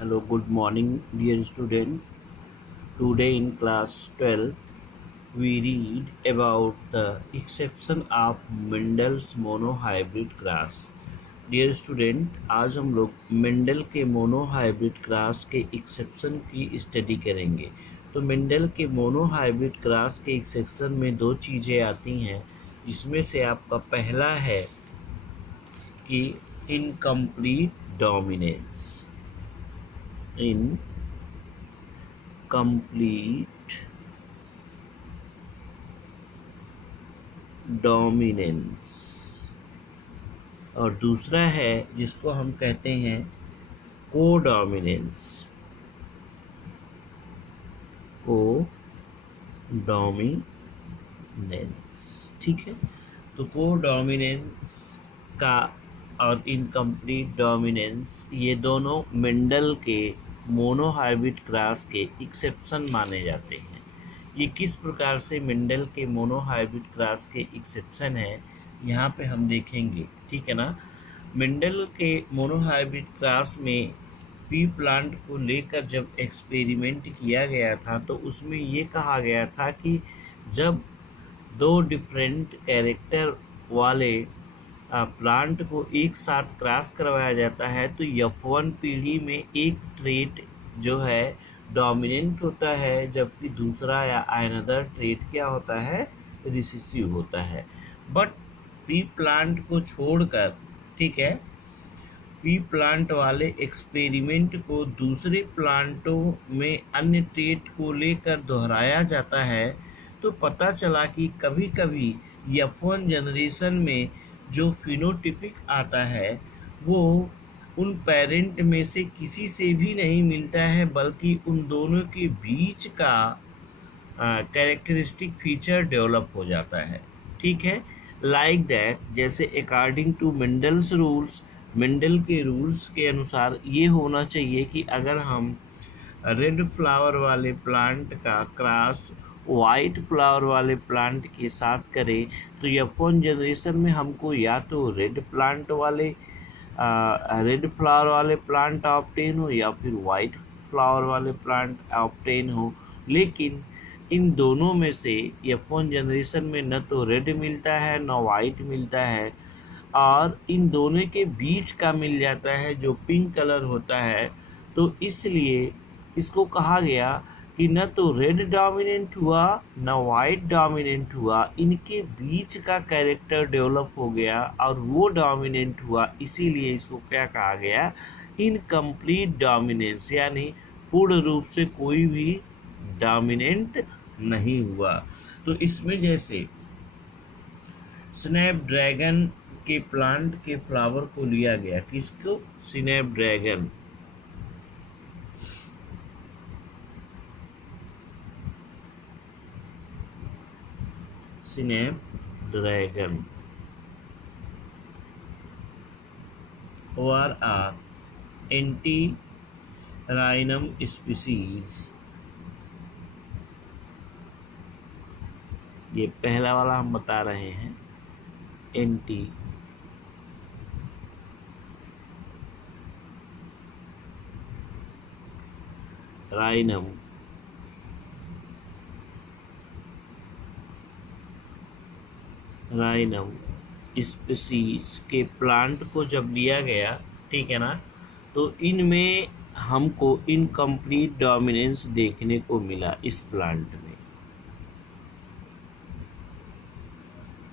Hello, good morning, dear student. Today in class 12, we read about the exception of Mendel's monohybrid class. Dear student, आज हम लोग Mendel के monohybrid cross के exception की study करेंगे। तो मेंडल के मोनोहाइब्रिड क्रास के एक्सेप्शन में दो चीज़ें आती हैं, जिसमें से आपका पहला है कि इनकम्प्लीट डोमिनेंस। इनकम्प्लीट डोमिनेंस और दूसरा है जिसको हम कहते हैं कोडोमिनेंस। ठीक है। तो कोडोमिनेंस का और इनकम्प्लीट डोमिनेंस ये दोनों मेंडल के मोनोहाइब्रिड क्लास के एक्सेप्शन माने जाते हैं। ये किस प्रकार से मेंडल के मोनोहाइब्रिड क्लास के एक्सेप्शन है, यहाँ पे हम देखेंगे। ठीक है ना। मेंडल के मोनोहाइब्रिड क्लास में पी प्लांट को लेकर जब एक्सपेरिमेंट किया गया था तो उसमें ये कहा गया था कि जब दो डिफरेंट कैरेक्टर वाले प्लांट को एक साथ क्रॉस करवाया जाता है तो F1 पीढ़ी में एक ट्रेट जो है डोमिनेंट होता है, जबकि दूसरा या अनदर ट्रेट क्या होता है, रिसेसिव होता है। बट पी प्लांट को छोड़कर, ठीक है, पी प्लांट वाले एक्सपेरिमेंट को दूसरे प्लांटों में अन्य ट्रेट को लेकर दोहराया जाता है तो पता चला कि कभी कभी F1 जनरेशन में जो फिनोटिपिक आता है वो उन पेरेंट में से किसी से भी नहीं मिलता है, बल्कि उन दोनों के बीच का कैरेक्टरिस्टिक फीचर डेवलप हो जाता है। ठीक है। लाइक दैट, जैसे according to Mendel's rules, Mendel के रूल्स के अनुसार ये होना चाहिए कि अगर हम रेड फ्लावर वाले प्लांट का क्रॉस वाइट फ्लावर वाले प्लांट के साथ करें तो F1 जनरेशन में हमको या तो रेड फ्लावर वाले प्लांट ऑब्टेन हो या फिर वाइट फ्लावर वाले प्लांट ऑब्टेन हो। लेकिन इन दोनों में से F1 जनरेशन में न तो रेड मिलता है न वाइट मिलता है, और इन दोनों के बीच का मिल जाता है जो पिंक कलर होता है। तो इसलिए इसको कहा गया कि न तो रेड डोमिनेंट हुआ न वाइट डोमिनेंट हुआ, इनके बीच का कैरेक्टर डेवलप हो गया और वो डोमिनेंट हुआ, इसीलिए इसको क्या कहा गया, इनकम्प्लीट डोमिनेंस, यानी पूर्ण रूप से कोई भी डोमिनेंट नहीं हुआ। तो इसमें जैसे स्नैपड्रैगन के प्लांट के फ्लावर को लिया गया, किसको, स्नैपड्रैगन, स्नैपड्रैगन और एंटीराइनम स्पीसीज। ये पहला वाला हम बता रहे हैं, एंटीराइनम स्पीसीज के प्लांट को जब लिया गया, ठीक है ना, तो इनमें हमको इनकम्प्लीट डोमिनेंस देखने को मिला इस प्लांट में।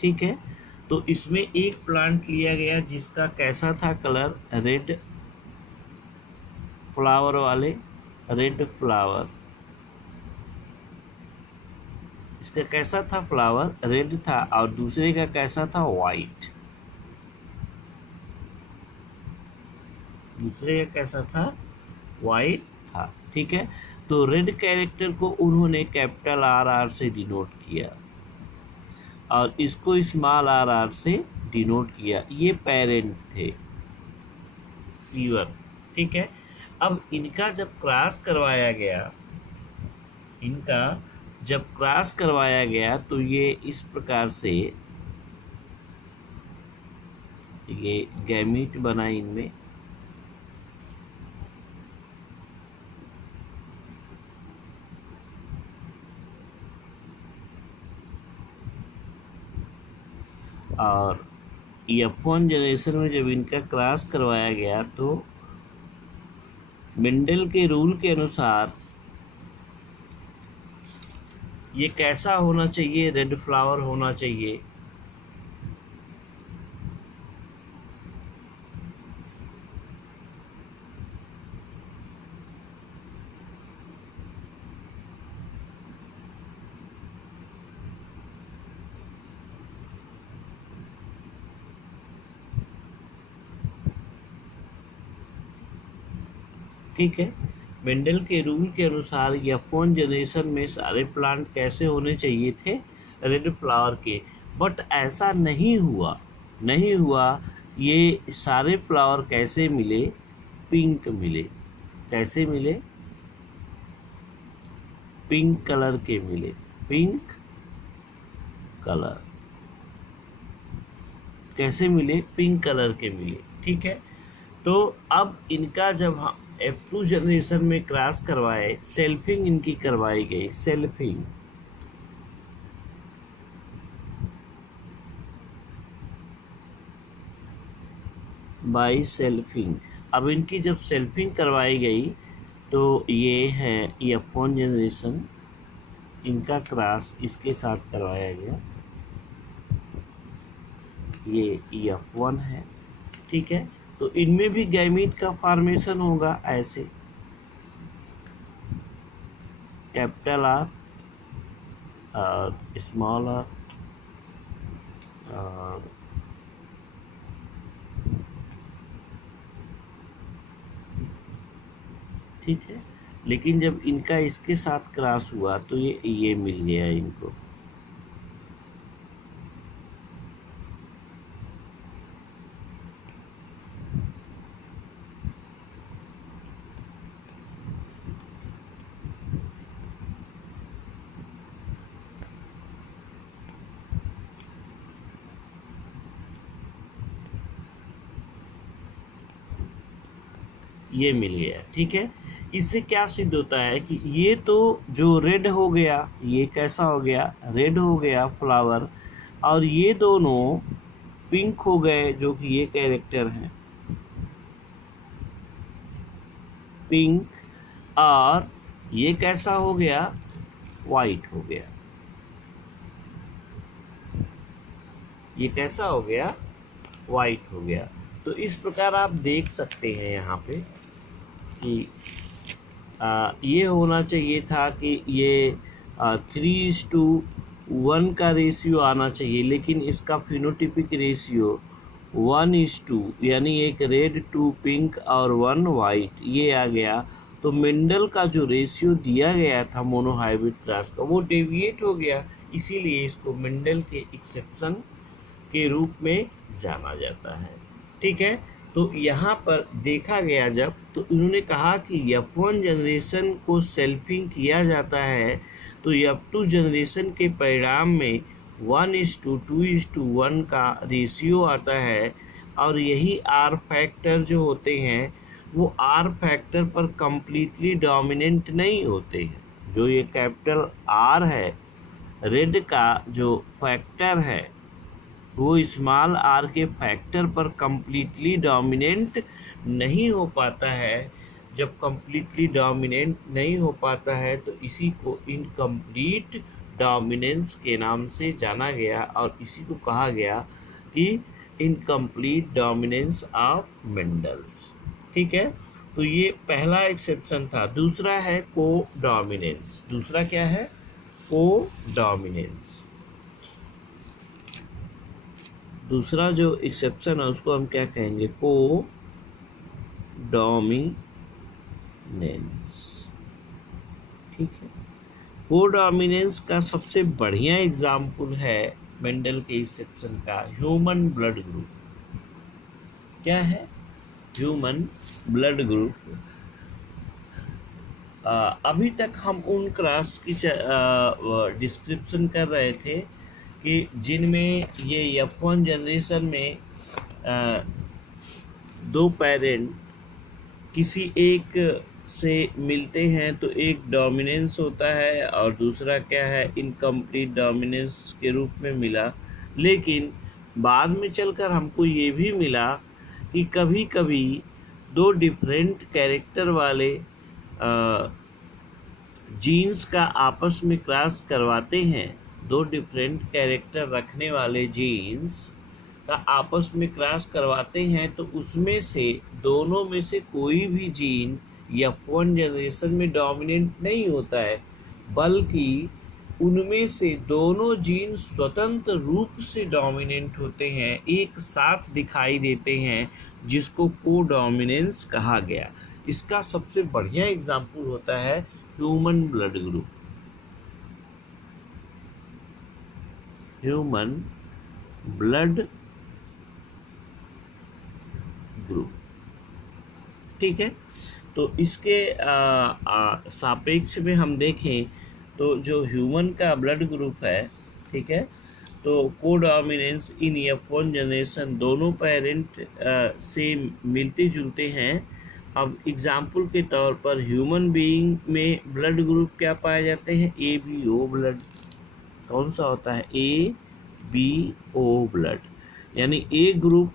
ठीक है। तो इसमें एक प्लांट लिया गया जिसका कैसा था कलर, रेड फ्लावर वाले, रेड फ्लावर, इसका कैसा था फ्लावर, रेड था, और दूसरे का कैसा था, वाइट, दूसरे का कैसा था, वाइट था। ठीक है। तो रेड कैरेक्टर को उन्होंने कैपिटल RR से डिनोट किया और इसको स्मॉल RR से डिनोट किया। ये पेरेंट थे प्योर। ठीक है। अब इनका जब क्रॉस करवाया गया, तो ये इस प्रकार से ये गैमीट बना इनमें, और F1 जनरेशन में जब इनका क्रॉस करवाया गया तो मेंडल के रूल के अनुसार ये कैसा होना चाहिए, रेड फ्लावर होना चाहिए। ठीक है, मेंडल के रूल के अनुसार F1 जनरेशन में सारे प्लांट कैसे होने चाहिए थे, रेड फ्लावर के। बट ऐसा नहीं हुआ। ये सारे फ्लावर कैसे मिले, पिंक मिले। कैसे मिले, पिंक कलर के मिले, पिंक कलर कैसे मिले, पिंक कलर के मिले। ठीक है, तो अब इनका जब हम F2 जनरेशन में क्रॉस करवाए, सेल्फिंग इनकी करवाई गई, सेल्फिंग बाई सेल्फिंग। अब इनकी जब सेल्फिंग करवाई गई तो ये है F1 जनरेशन, इनका क्रॉस इसके साथ करवाया गया, ये F1 है। ठीक है, तो इनमें भी गैमीट का फॉर्मेशन होगा ऐसे, कैपिटल आर और स्मॉल आर और ठीक है। लेकिन जब इनका इसके साथ क्रॉस हुआ तो ये मिल गया इनको। ये मिल गया। ठीक है, इससे क्या सिद्ध होता है कि ये तो जो रेड हो गया, ये कैसा हो गया, रेड हो गया फ्लावर, और ये दोनों पिंक हो गए, जो कि ये कैरेक्टर है पिंक, और ये कैसा हो गया, वाइट हो गया। ये कैसा हो गया, वाइट हो गया। तो इस प्रकार आप देख सकते हैं यहाँ पे कि ये होना चाहिए था कि ये 3:1 का रेशियो आना चाहिए, लेकिन इसका फिनोटिपिक रेशियो 1:2, यानी एक रेड 2 पिंक और 1 वाइट, ये आ गया। तो मेंडल का जो रेशियो दिया गया था मोनोहाइब्रिड क्रॉस का, वो डेविएट हो गया, इसीलिए इसको मेंडल के एक्सेप्शन के रूप में जाना जाता है। ठीक है, तो यहाँ पर देखा गया जब, तो इन्होंने कहा कि F1 जनरेशन को सेल्फिंग किया जाता है तो F2 जनरेशन के परिणाम में 1:2:1 का रेशियो आता है, और यही R फैक्टर जो होते हैं वो R फैक्टर पर कंप्लीटली डोमिनेंट नहीं होते हैं। जो ये कैपिटल R है, रेड का जो फैक्टर है, वो स्मॉल आर के फैक्टर पर कंप्लीटली डोमिनेंट नहीं हो पाता है। जब कंप्लीटली डोमिनेंट नहीं हो पाता है तो इसी को इनकम्प्लीट डोमिनेंस के नाम से जाना गया, और इसी को कहा गया कि इनकम्प्लीट डोमिनेंस ऑफ मेंडल्स। ठीक है, तो ये पहला एक्सेप्शन था। दूसरा है को डोमिनेंस। दूसरा क्या है, को डोमिनेंस। दूसरा जो एक्सेप्शन है उसको हम क्या कहेंगे, को डोमिनेंस। ठीक है, को डोमिनेंस का सबसे बढ़िया एग्जाम्पल है मेंडल के एक्सेप्शन का ह्यूमन ब्लड ग्रुप। क्या है, ह्यूमन ब्लड ग्रुप। अभी तक हम उन क्रॉस की डिस्क्रिप्शन कर रहे थे कि जिनमें ये F1 जनरेशन में दो पेरेंट किसी एक से मिलते हैं तो एक डोमिनेंस होता है और दूसरा क्या है, इनकम्प्लीट डोमिनेंस के रूप में मिला। लेकिन बाद में चलकर हमको ये भी मिला कि कभी कभी दो डिफरेंट कैरेक्टर वाले जीन्स का आपस में क्रॉस करवाते हैं, दो डिफरेंट कैरेक्टर रखने वाले जीन्स का आपस में क्रॉस करवाते हैं, तो उसमें से दोनों में से कोई भी जीन F1 जनरेशन में डोमिनेंट नहीं होता है, बल्कि उनमें से दोनों जीन स्वतंत्र रूप से डोमिनेंट होते हैं, एक साथ दिखाई देते हैं, जिसको कोडोमिनेंस कहा गया। इसका सबसे बढ़िया एग्जाम्पल होता है human blood group. Human blood group, ठीक है। तो इसके सापेक्ष में हम देखें तो जो ह्यूमन का ब्लड ग्रुप है, ठीक है, तो कोडोमिनेंस इन F1 जनरेशन दोनों पेरेंट से मिलते जुलते हैं। अब एग्जाम्पल के तौर पर ह्यूमन बीइंग में ब्लड ग्रुप क्या पाए जाते हैं? ABO blood. कौन सा होता है? ABO ब्लड, यानी A ग्रुप,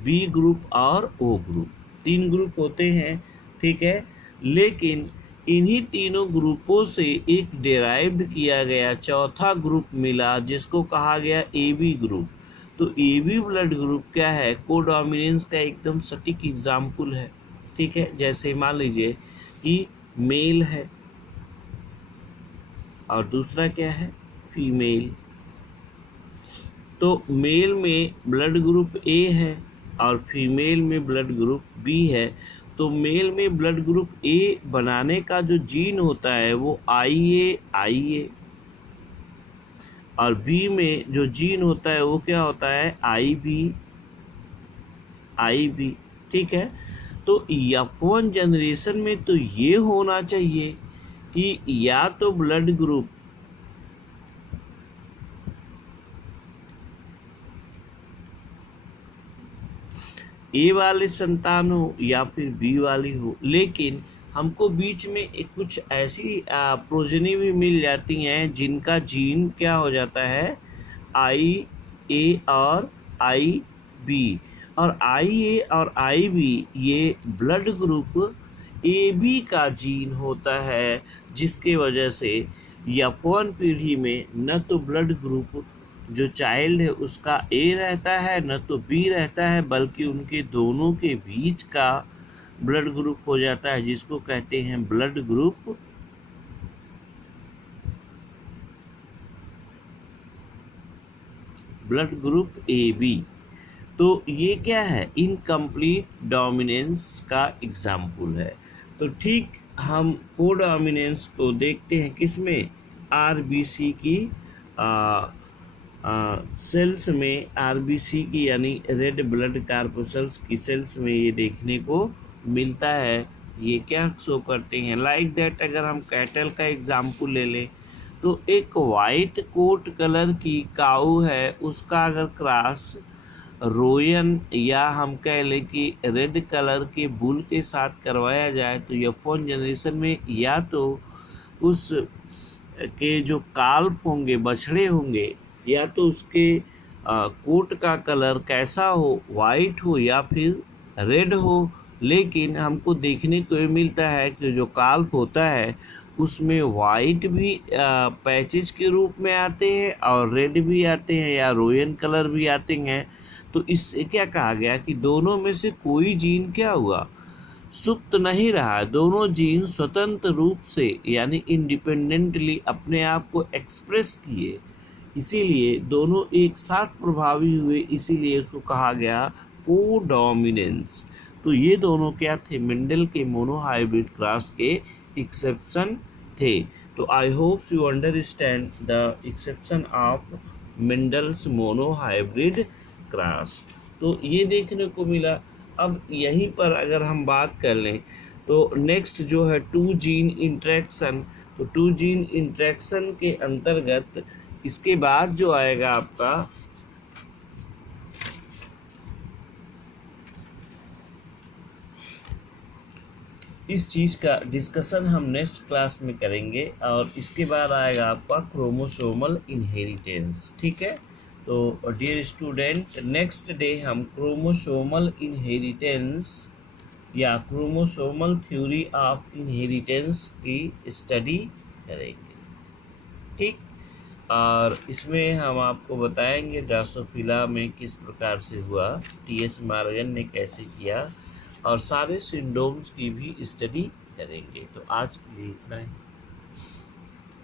B ग्रुप और O ग्रुप, 3 ग्रुप होते हैं, ठीक है। लेकिन इन्हीं तीनों ग्रुपों से एक डेराइव्ड किया गया चौथा ग्रुप मिला, जिसको कहा गया AB ग्रुप। तो AB ब्लड ग्रुप क्या है? कोडोमिनेंस का एकदम सटीक एग्जाम्पल है, ठीक है। जैसे मान लीजिए कि मेल है और दूसरा क्या है? फीमेल। तो मेल में ब्लड ग्रुप A है और फीमेल में ब्लड ग्रुप B है। तो मेल में ब्लड ग्रुप A बनाने का जो जीन होता है वो IA और B में जो जीन होता है वो क्या होता है? IB, ठीक है। तो F1 जनरेशन में तो ये होना चाहिए कि या तो ब्लड ग्रुप A वाले संतान हो या फिर B वाली हो, लेकिन हमको बीच में कुछ ऐसी प्रोजनी भी मिल जाती हैं जिनका जीन क्या हो जाता है? IA और IB, और IA और IB ये ब्लड ग्रुप AB का जीन होता है, जिसके वजह से F1 पीढ़ी में न तो ब्लड ग्रुप जो चाइल्ड है उसका A रहता है, न तो B रहता है, बल्कि उनके दोनों के बीच का ब्लड ग्रुप हो जाता है, जिसको कहते हैं ब्लड ग्रुप AB। तो ये क्या है? इनकम्प्लीट डोमिनेंस का एग्जाम्पल है। तो ठीक हम कोडोमिनेंस को देखते हैं किसमें? RBC की सेल्स में, RBC की यानी रेड ब्लड कॉर्पस्कल्स की सेल्स में ये देखने को मिलता है। ये क्या शो करते हैं? लाइक दैट अगर हम कैटल का एग्जाम्पल ले लें तो एक वाइट कोट कलर की काऊ है, उसका अगर क्रॉस रोयन या हम कह लें कि रेड कलर के बुल के साथ करवाया जाए तो F1 जनरेशन में या तो उस के जो काल्फ होंगे, बछड़े होंगे, या तो उसके कोट का कलर कैसा हो? वाइट हो या फिर रेड हो। लेकिन हमको देखने को मिलता है कि जो काल्फ होता है उसमें वाइट भी पैचेज के रूप में आते हैं और रेड भी आते हैं या रोयन कलर भी आते हैं। तो इससे क्या कहा गया कि दोनों में से कोई जीन क्या हुआ? सुप्त नहीं रहा। दोनों जीन स्वतंत्र रूप से यानी इंडिपेंडेंटली अपने आप को एक्सप्रेस किए, इसीलिए दोनों एक साथ प्रभावी हुए, इसीलिए उसको कहा गया कोडोमिनेंस। तो ये दोनों क्या थे? मेंडल के मोनोहाइब्रिड क्रॉस के एक्सेप्शन थे। तो I hope you understand the exception of Mendel's monohybrid cross. तो ये देखने को मिला। अब यहीं पर अगर हम बात कर लें तो नेक्स्ट जो है 2 जीन इंटरेक्शन। तो 2 जीन इंटरेक्शन के अंतर्गत इसके बाद जो आएगा आपका इस चीज़ का डिस्कशन हम नेक्स्ट क्लास में करेंगे, और इसके बाद आएगा आपका क्रोमोसोमल इनहेरिटेंस, ठीक है। तो डियर स्टूडेंट, नेक्स्ट डे हम क्रोमोसोमल इनहेरिटेंस या क्रोमोसोमल थ्योरी ऑफ इनहेरिटेंस की स्टडी करेंगे। ठीक, और इसमें हम आपको बताएंगे ड्रोसोफिला में किस प्रकार से हुआ, टी.एस. मॉर्गन ने कैसे किया, और सारे सिंड्रोम्स की भी स्टडी करेंगे। तो आज के लिए इतना ही।